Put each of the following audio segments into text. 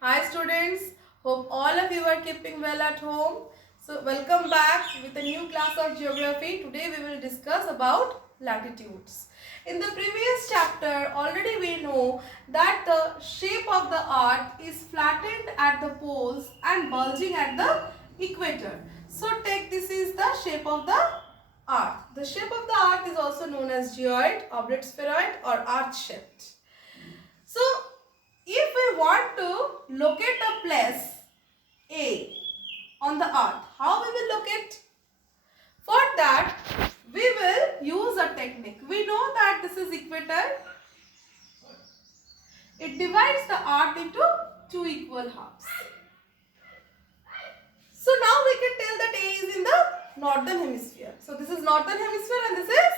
Hi students, hope all of you are keeping well at home. So welcome back with a new class of geography. Today we will discuss about latitudes. In the previous chapter already we know that the shape of the earth is flattened at the poles and bulging at the equator. So take this is the shape of the earth. The shape of the earth is also known as geoid, oblate spheroid or earth shaped. So if we want to locate a place A on the earth, how we will locate? For that, we will use a technique. We know that this is equator. It divides the earth into two equal halves. So now we can tell that A is in the northern hemisphere. So this is northern hemisphere and this is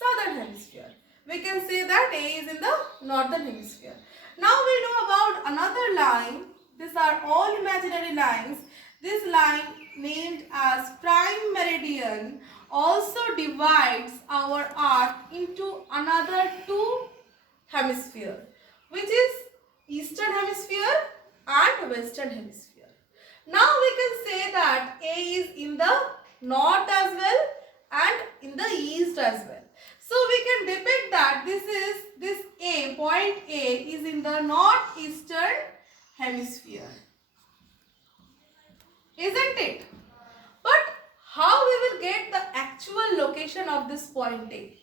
southern hemisphere. We can say that A is in the northern hemisphere. Now we know about another line. These are all imaginary lines. This line named as prime meridian also divides our earth into another two hemisphere, which is eastern hemisphere and western hemisphere. Now we can say that A is in the north as well and in the east as well. So we can depict that this A, point A is in the northeastern hemisphere. Isn't it? But how we will get the actual location of this point A?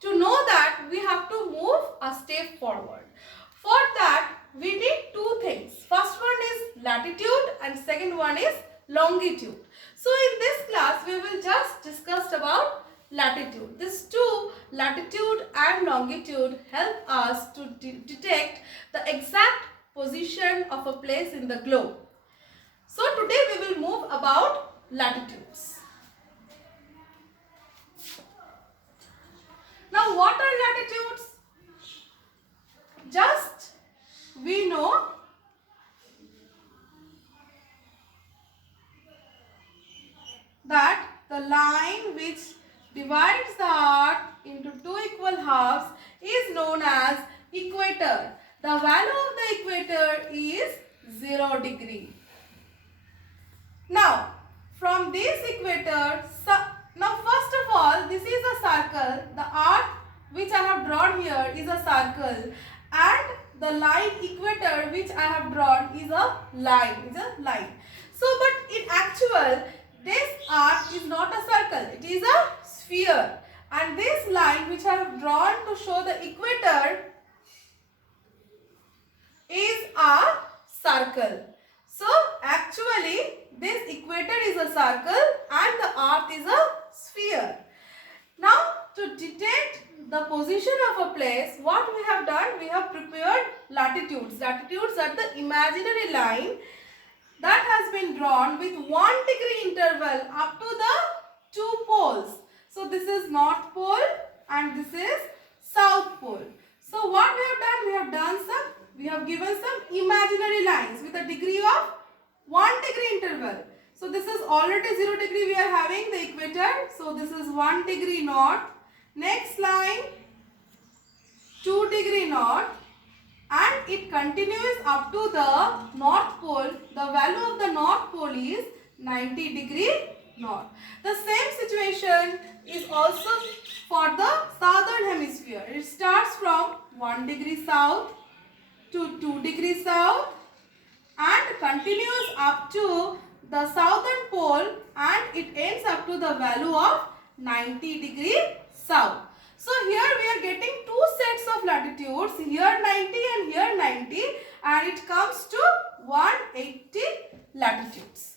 To know that, we have to move a step forward. For that, we need two things. First one is latitude and second one is longitude. So in this class, we will just discuss about latitude. These two, latitude and longitude, help us to detect the exact position of a place in the globe. So today we will move about latitudes. Now what are latitudes? Just we know that the line which divides the earth into two equal halves is known as equator. The value of the equator is 0 degree. Now from this equator, now first of all, this is a circle. The earth which I have drawn here is a circle and the line equator which I have drawn is a line. So but in actual, this earth is not a circle. It is a sphere. And this line which I have drawn to show the equator is a circle. So actually this equator is a circle and the earth is a sphere. Now to detect the position of a place, what we have done, we have prepared latitudes. Latitudes are the imaginary line that has been drawn with 1 degree interval up to the two poles. So this is North Pole and this is South Pole. So what we have done, we have given some imaginary lines with a degree of 1 degree interval. So this is already 0 degree we are having the equator. So this is 1 degree north. Next line 2 degree north and it continues up to the North Pole. The value of the North Pole is 90 degree north. The same situation is also for the southern hemisphere. It starts from 1 degree south to 2 degree south and continues up to the southern pole and it ends up to the value of 90 degree south. So here we are getting two sets of latitudes, here 90 and here 90, and it comes to 180 latitudes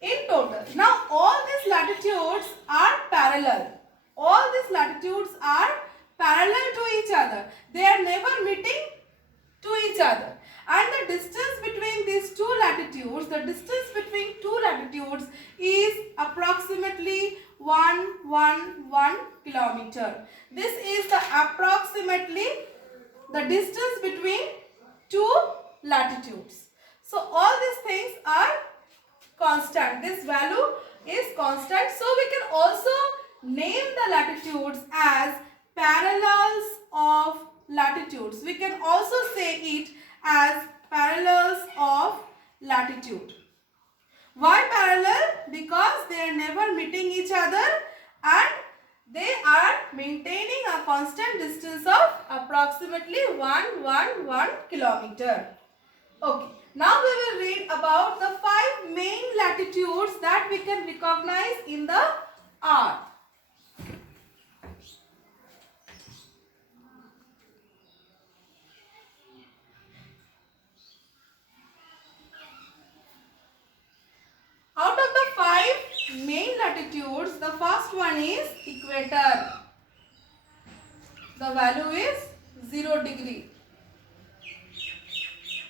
in total. Now all these latitudes are parallel. All these latitudes are parallel to each other. They are never meeting to each other. And the distance between these two latitudes, is approximately 111 kilometer. This is the approximately the distance between two latitudes. So all these things are constant. This value is constant. So we can also name the latitudes as parallels of latitudes. We can also say it as parallels of latitude. Why parallel? Because they are never meeting each other and they are maintaining a constant distance of approximately 1 kilometer. Okay, now we will read about the 5 main latitudes that we can recognize in the earth. Out of the 5 main latitudes, the first one is equator. The value is 0 degree.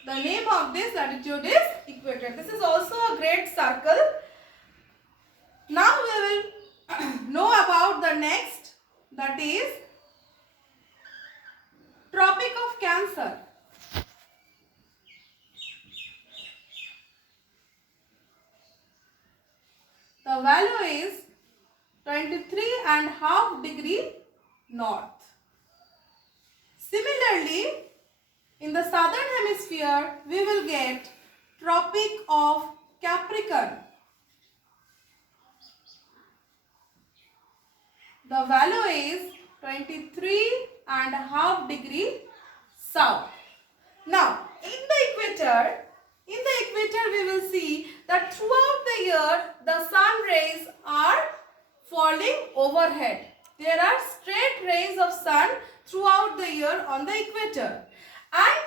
The name of this latitude is equator. This is also a great circle. Now we will know about the next, that is Tropic of Cancer. The value is 23.5 degree north. Similarly, in the southern hemisphere, we will get Tropic of Capricorn. The value is 23.5 degree south. Now, in the equator we will see that throughout the year the sun rays are falling overhead. There are straight rays of sun throughout the year on the equator. And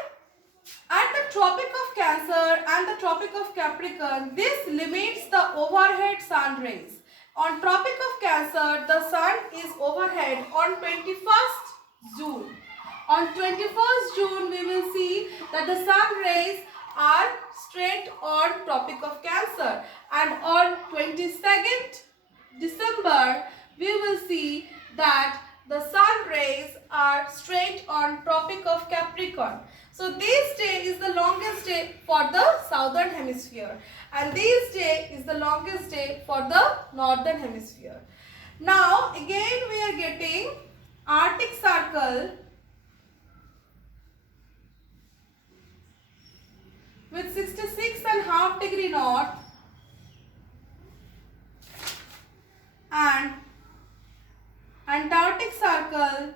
at the Tropic of Cancer and the Tropic of Capricorn, this limits the overhead sun rays. On Tropic of Cancer, the sun is overhead on 21st June. On 21st June, we will see that the sun rays are straight on Tropic of Cancer. And on 22nd December, we will see that the sun rays are straight on Tropic of Capricorn. So this day is the longest day for the southern hemisphere and this day is the longest day for the northern hemisphere. Now again we are getting Arctic Circle with 66.5 degree north and Antarctic Circle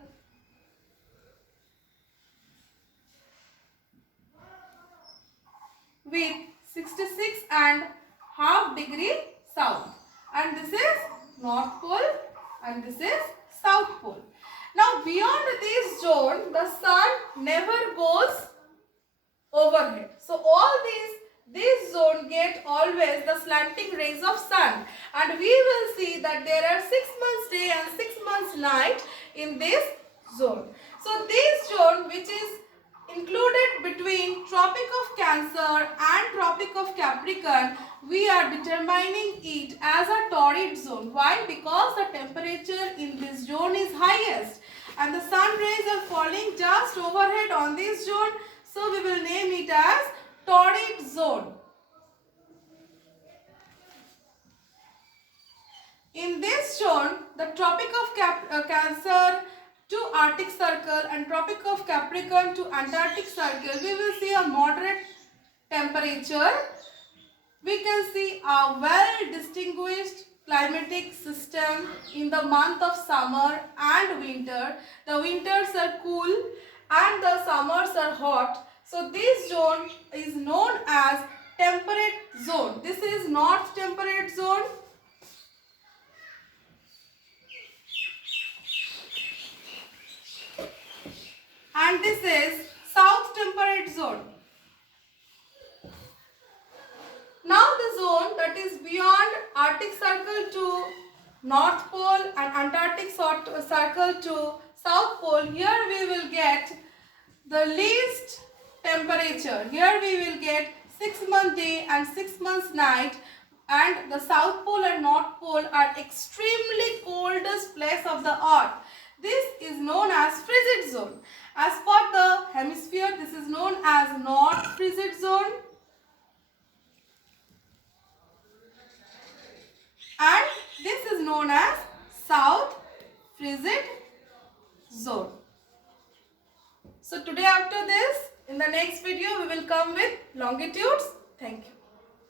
with 66.5 degree south, and this is North Pole and this is South Pole. Now beyond this zone the sun never goes overhead. So all this zone get always the slanting rays of sun, and we will see that there are 6 months day and 6 months night in this zone. So this zone, which is included between Tropic of Cancer and Tropic of Capricorn, we are determining it as a torrid zone. Why? Because the temperature in this zone is highest and the sun rays are falling just overhead on this zone. So we will name it as torrid zone. In this zone, the Tropic of Cancer to Arctic Circle and Tropic of Capricorn to Antarctic Circle, we will see a moderate temperature. We can see a well distinguished climatic system in the month of summer and winter. The winters are cool and the summers are hot. So this zone is known as temperate zone. This is north temperate zone. And this is south temperate zone. Now the zone that is beyond Arctic Circle to North Pole and Antarctic Circle to South Pole, here we will get the least temperature. Here we will get 6 months day and 6 months night, and the South Pole and North Pole are extremely coldest place of the earth. This is known as frigid zone. As per the hemisphere, this is known as North frigid zone and this is known as South frigid zone. So today after this, in the next video we will come with longitudes. Thank you.